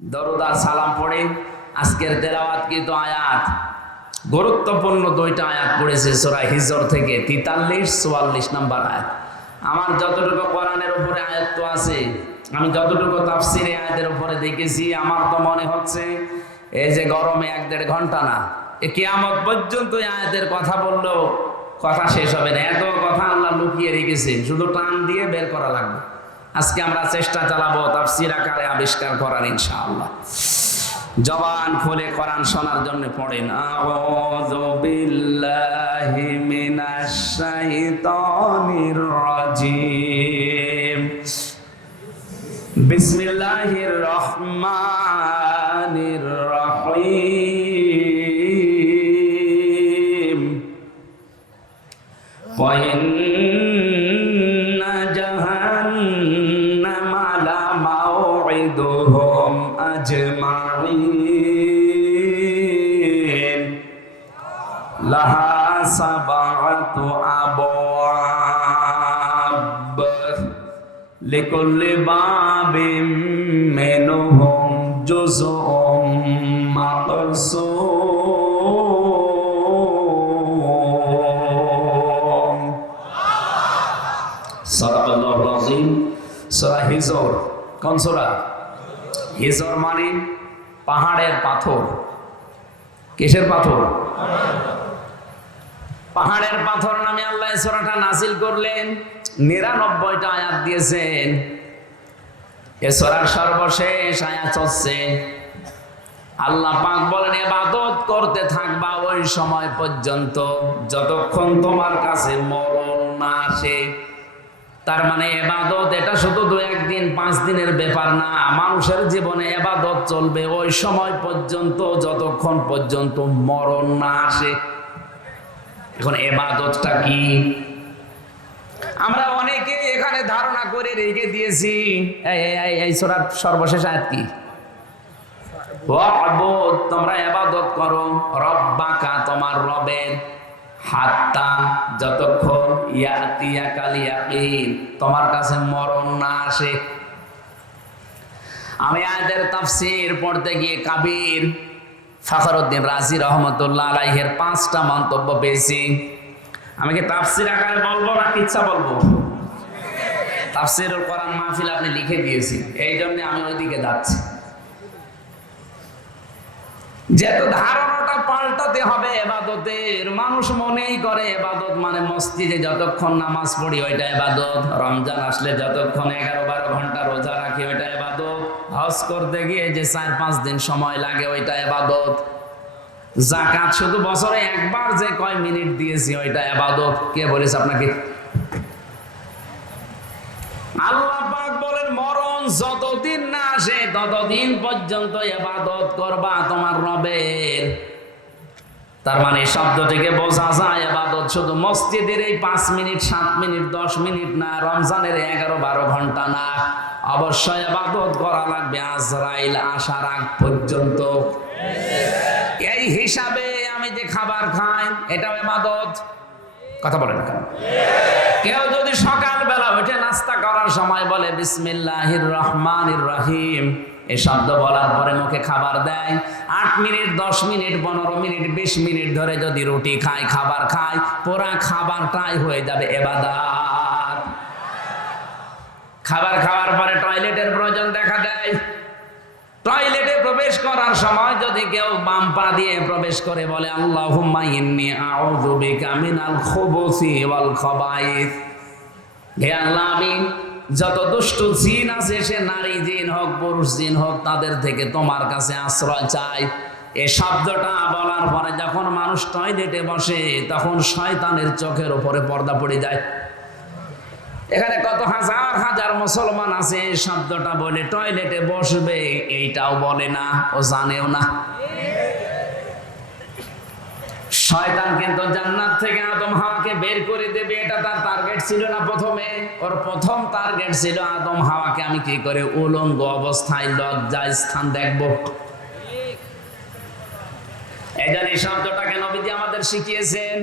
দরুদ আর সালাম পড়ে আজকের তেলাওয়াতকৃত আয়াত গুরুত্বপূর্ণ দুইটা আয়াত পড়েছে সূরা হিজর থেকে 43-44 নম্বর আয়াত। আমার যতটুকু কোরআনের উপরে আয়াত আছে, আমি যতটুকু তাফসিরে আয়াতের উপরে দেখেছি, আমার তো মনে হচ্ছে এই যে গরমে 1-1.5 ঘন্টা না, কিয়ামত পর্যন্ত এই আয়াতের কথা বললেও কথা শেষ হবে না। এত কথা আল্লাহ লুকিয়ে রেখেছেন, শুধু টান দিয়ে বের করা লাগবে। আজকে আমরা চেষ্টা চালাবো তাফসীর আকারে আবিষ্কার করার, ইনশাআল্লাহ। জবান খুলে কোরআন শোনার জন্য পড়েন। আউযু বিল্লাহি মিনাশ শাইতানির রাজিম। বিসমিল্লাহির রহমানির রহিম। ওয়া ইন্না জাহান্নামা লামাউইদুহুম আজমাইন লাহা সাবআতু আবওয়াব লিকুল্লি বাবিম মিনহুম জুজউম মাকসুম। সাদাকাল্লাহুল আযীম। সূরা হিজর। কোন সূরা? হিজর মানে পাহাড়ের পাথর। কিসের পাথর? পাহাড়ের পাথর নামে আল্লাহ এই সূরাটা নাযিল করলেন। 99টা আয়াত দিয়েছেন। এই সূরার সর্বশেষ আয়াত হচ্ছে আল্লাহ পাক বলেন, ইবাদত করতে থাকবা ওই সময় পর্যন্ত যতক্ষণ তোমার কাছে মরণ না আসে। তার মানে ইবাদত এটা শুধু 2-1 দিন 5 দিনের ব্যাপার না, মানুষের জীবনে ইবাদত চলবে ওই সময় পর্যন্ত যতক্ষণ পর্যন্ত মরণ না আসে। এখন ইবাদতটা কি? আমরা অনেকে এখানে ধারণা করে রেখে দিয়েছি এই সূরার সর্বশেষ আয়াত কি? ওয়া'বুদ, তোমরা ইবাদত করো, রব্বাকা, তোমার রবের, হাত্তা, যতক্ষণ, ইয়াতিয়াকাল ইয়াকিন, তোমার কাছে মরণ না আসে। আমি আয়াতের তাফসীর পড়তে গিয়ে কাবীর ফখরউদ্দীন রাজি রহমতুল্লাহ আলাইহির 5টা মন্তব্য পেয়েছি। আমি কি তাফসীর আকারে বলবো না কিচ্ছা বলবো? তাফসীরুল কোরআন মাহফিল আপনি লিখে দিয়েছি, এই জন্য আমি ওইদিকে যাচ্ছি। যেহেতু ধারণাটা পাল্টাতে হবে ইবাদতের। মানুষ মনেই করে ইবাদত মানে মসজিদে যতক্ষণ নামাজ পড়ি ওইটা ইবাদত, রমজান আসলে যতক্ষণ 11-12 ঘন্টা রোজা রাখি ওইটা ইবাদত, হজ করতে গিয়ে যে 4-5 দিন সময় লাগে ওইটা ইবাদত, যাকাত শুধু বছরে একবার যে কয় মিনিট দিয়েছি ওইটা ইবাদত। কে বলেছে আপনাকে? আল্লাহ পাক বলেন, মরণ যতদিন না আসে ততদিন পর্যন্ত ইবাদত করবা তোমার রবের। তার মানে শব্দ থেকে বোঝা যায় ইবাদত শুধু মসজিদের এই 5 মিনিট 7 মিনিট 10 মিনিট না, রমজানের 11-12 ঘন্টা না, অবশ্যই ইবাদত করা লাগবে আজরাইল আসার আগ পর্যন্ত। এই হিসাবে আমি যে খাবার খাই এটাও ইবাদত। কথা বলেন না কেন? কেউ যদি সকালবেলা উঠে নাস্তা করার সময় বলে বিসমিল্লাহির রহমানির রহিম, এই শব্দ বলার পরে মুখে খাবার দেয়, 8 মিনিট 10 মিনিট 15 মিনিট 20 মিনিট ধরে যদি রুটি খায়, খাবার খায়, পুরা খাবারটাই হয়ে যাবে ইবাদত। খাবার খাওয়ার পরে টয়লেটের প্রয়োজন দেখা দেয়, টয়লেটে প্রবেশ করার সময় যদি কেউ বাম পা দিয়ে প্রবেশ করে বলে আল্লাহুম্মা ইন্নী আউযু বিকা মিনাল খুবুসি ওয়াল খাবাইস, হে আল্লাহ আমি যত দুষ্ট জিন আছে, সে নারী জিন হোক পুরুষ জিন হোক, তাদের থেকে তোমার কাছে আশ্রয় চাই। এই শব্দটা বলার পরে যখন মানুষ টয়লেটে বসে তখন শয়তানের চোখের উপরে পর্দা পড়ে যায়। এখানে কত হাজার হাজার মুসলমান আছে এই শব্দটা বলে টয়লেটে বসবে, এইটাও বলে না, ও জানেও না। শয়তান কিন্তু জান্নাত থেকে আদম হাওয়াকে বের করে দেবে, এটা তার টার্গেট ছিল না। প্রথমে ওর প্রথম টার্গেট ছিল আদম হাওয়াকে আমি কি করে উলঙ্গ অবস্থায় লজ্জায় স্থান দেখবো। এজন্য এই শব্দটাকে নবীজি আমাদের শিখিয়েছেন।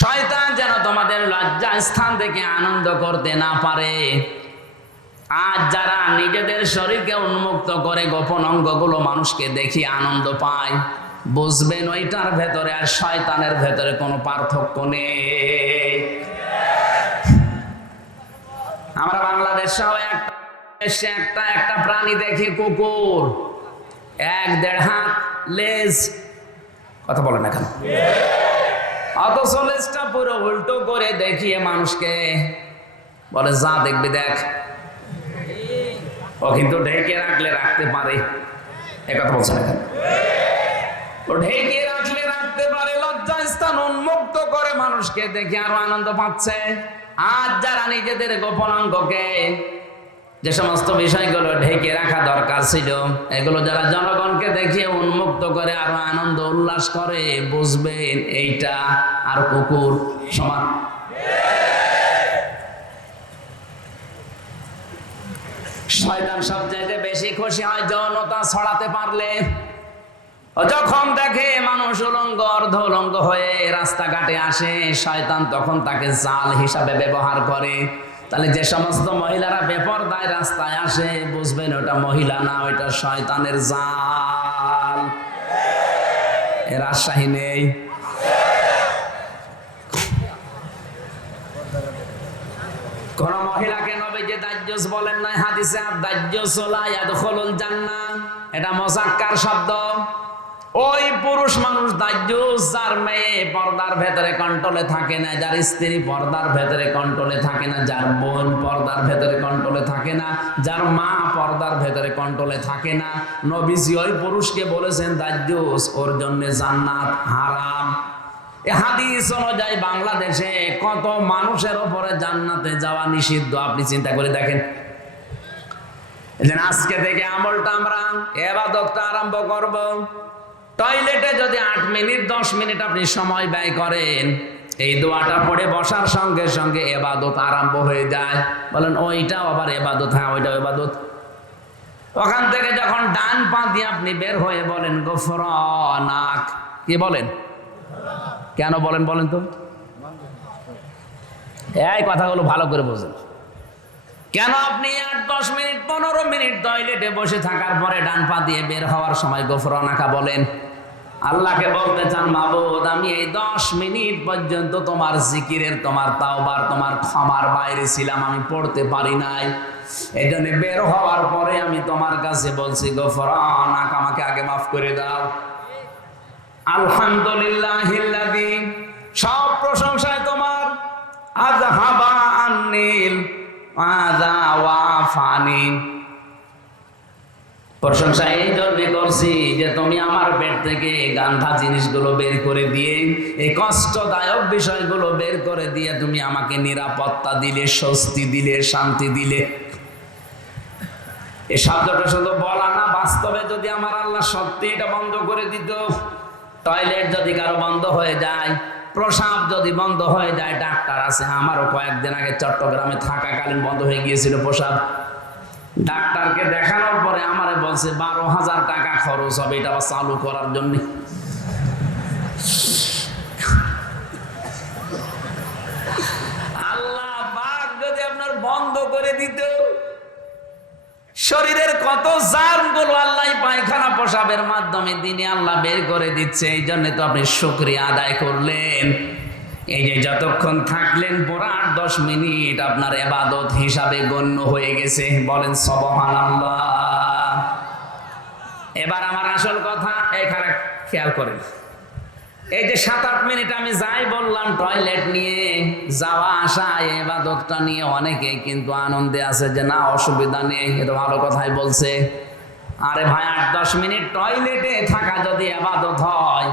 শয়তান যেন তোমাদের লজ্জা স্থান থেকে আনন্দ করতে না পারে। আজ যারা নিজেদের শরীরকে উন্মুক্ত করে গোপন অঙ্গগুলো মানুষকে দেখিয়ে আনন্দ পায়, বুঝবেন ওইটার ভেতরে আর শয়তানের ভেতরে কোনো পার্থক্য নেই। আমরা বাংলাদেশেও একটা প্রাণী দেখি, কুকুর, 1-1.5 হাত লেজ, কথা বলেন না কেন? অথচ লেজটা পুরো উল্টো করে দেখিয়ে মানুষকে বলে যা দেখবি দেখ। ও কিন্তু ঢেকে রাখলে রাখতে পারে, একথা বলছে না কেন? ও ঢেকে রাখলে রাখতে পারে, লজ্জাস্থান উন্মুক্ত করে মানুষকে দেখে আরো আনন্দ পাচ্ছে। আজ যারা নিজেদের গোপন অঙ্গকে, যে সমস্ত বিষয়গুলো ঢেকে রাখা দরকার ছিল, এগুলো যারা জনগণকে দেখিয়ে উন্মুক্ত করে আরো আনন্দ উল্লাস করে, বুঝবেন এইটা আর কুকুর সমান। শয়তান সবচেয়ে বেশি খুশি হয় যৌনতা ছড়াতে পারলে। যখন দেখে মানুষ উলঙ্গ অর্ধ উলঙ্গ হয়ে রাস্তাঘাটে আসে, শয়তান তখন তাকে জাল হিসাবে ব্যবহার করে। তাহলে যে সমস্ত মহিলারা বেপরদায় রাস্তায় আসে, বুঝবেন ওটা মহিলা না, ওইটা শয়তানের জাল। এর আশ্বাহী নেই। কোন মহিলাকে নবীজি দাজ্জুস বলেন নাই হাদিসে, আদ-দাজ্জুস লা ইয়াদখুলুল জান্নাহ, এটা মুযাক্কার শব্দ। ওই পুরুষ মানুষ দাজ্জুস, যার মেয়ে পর্দার ভেতরে কন্ট্রোলে থাকে না, যার স্ত্রী পর্দার ভেতরে কন্ট্রোলে থাকে না, যার বোন পর্দার ভেতরে কন্ট্রোলে থাকে না, যার মা পর্দার ভেতরে কন্ট্রোলে থাকে না, নবীজি ওই পুরুষকে বলেছেন দাজ্জুস, ওর জন্য জান্নাত হারাম। এই হাদিস অনুযায়ী বাংলাদেশে কত মানুষের উপরে জান্নাতে যাওয়া নিষিদ্ধ, আপনি চিন্তা করে দেখেন। আজকে থেকে আমলটা আমরা ইবাদতটা আরম্ভ করব। টয়লেটে যদি 8 মিনিট 10 মিনিট আপনি সময় ব্যয় করেন, এই দোয়াটা পড়ে বসার সঙ্গে সঙ্গে ইবাদত আরম্ভ হয়ে যায়। বলেন ওইটাও আবার ইবাদত? হ্যাঁ, ওইটাও ইবাদত। ওখান থেকে যখন ডান পা দিয়ে আপনি বের হয়ে বলেন গফরানাক, কি বলেন? কেন বলেন বলেন তো? এই কথাগুলো ভালো করে বোঝেন। কেন আপনি 8-10 মিনিট 15 মিনিট টয়লেটে বসে থাকার পরে ডান পা দিয়ে বের হওয়ার সময় গফরানাকা বলেন? আল্লাহকে বলতে চান, মাবুদ আমি এই 10 মিনিট পর্যন্ত তোমার জিকিরের, তোমার তাওবার, তোমার ক্ষমার বাইরে ছিলাম, আমি পড়তে পারি নাই। এই জন্য বের হওয়ার পরে আমি তোমার কাছে বলছি গফরানাকা, আমাকে আগে মাফ করে দাও। আলহামদুলিল্লাহিল্লাযী, সব প্রশংসায় তোমার, আযহাবা আন্নিল আযা ওয়া আফানি, প্রশংসা এই জন্য করছি যে তুমি আমার পেট থেকে গান্ধা জিনিসগুলো বের করে দিয়ে, এই কষ্টদায়ক বিষয়গুলো বের করে দিয়ে তুমি আমাকে নিরাপত্তা দিলে, স্বস্তি দিলে, শান্তি দিলে। এই শব্দটা শুধু বলা না, বাস্তবে যদি আমার আল্লাহ সত্যি এটা বন্ধ করে দিত, টয়লেট যদি কারো বন্ধ হয়ে যায়, প্রসাব যদি বন্ধ হয়ে যায়, ডাক্তার আছে, আমারও কয়েকদিন আগে চট্টগ্রামে থাকাকালীন বন্ধ হয়ে গিয়েছিল প্রসাব। ডাক্তারকে দেখানোর পরে আমারে বলছে 12,000 টাকা খরচ হবে এটা আবার চালু করার জন্য। আল্লাহ পাক যদি আপনার বন্ধ করে দিত, শরীরের কত জার্মগুলো আল্লাহ পায়খানা প্রসাবের মাধ্যমে দিনে আল্লাহ বের করে দিচ্ছে। এই জন্য তো আপনি শুকরিয়া আদায় করলেন। এই যে যতক্ষণ থাকলেন পুরো 8-10 মিনিট আপনার ইবাদত হিসাবে গণ্য হয়ে গেছে। বলেন সুবহানাল্লাহ। এবার আমার আসল কথা এখানে খেয়াল করেন। এই যে 7-8 মিনিট আমি যাই বললাম টয়লেট নিয়ে যাওয়া আসা, ইবাদতটা নিয়ে অনেকেই কিন্তু আনন্দে আছে যে না অসুবিধা নেই, এটা ভালো কথাই বলছে। আরে ভাই, 8-10 মিনিট টয়লেটে থাকা যদি ইবাদত হয়,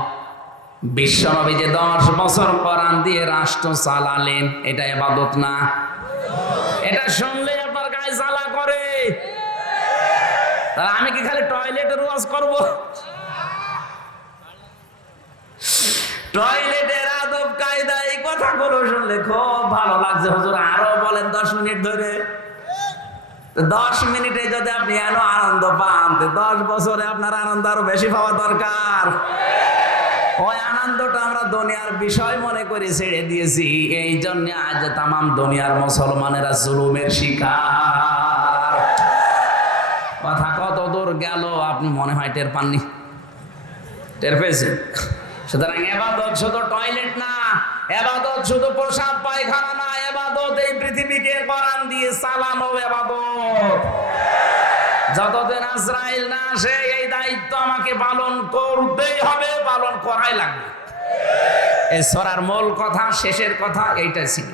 বিশ্বনবী যে 10 বছর কোরআন দিয়ে রাষ্ট্র চালালেন, এটা ইবাদত না? এটা শুনলে আপনার গায়ে জ্বালা করে। তাহলে আমি কি খালি টয়লেটের ওয়াজ করব? টয়লেটের আদব কায়দা এই কথাগুলো শুনলে খুব ভালো লাগছে। হুজুর আরো বলেন 10 মিনিট ধরে। 10 মিনিটে যদি আপনি এত আনন্দ পান, 10 বছরে আপনার আনন্দ আরো বেশি পাওয়া দরকার। ওই আনন্দটা আমরা দুনিয়ার বিষয় মনে করে ছেড়ে দিয়েছি। এই জন্য আজ তামাম দুনিয়ার মুসলমানেরা জুলুমের শিকার। কথা কত দূর গেল আপনি মনে হয় টের পাননি? টের পেয়েছেন? সুতরাং এবাদত শুধু টয়লেট না, এবাদত শুধু প্রসাব পায়খানা না, এবাদত এই পৃথিবীকে কোরআন দিয়ে চালানো এবাদত। যতদিন আজরাইল না আসে এই দায়িত্ব আমাকে পালন করতেই হবে, পালন করাই লাগবে। এই সূরার মূল কথা, শেষের কথা এইটাই ছিল।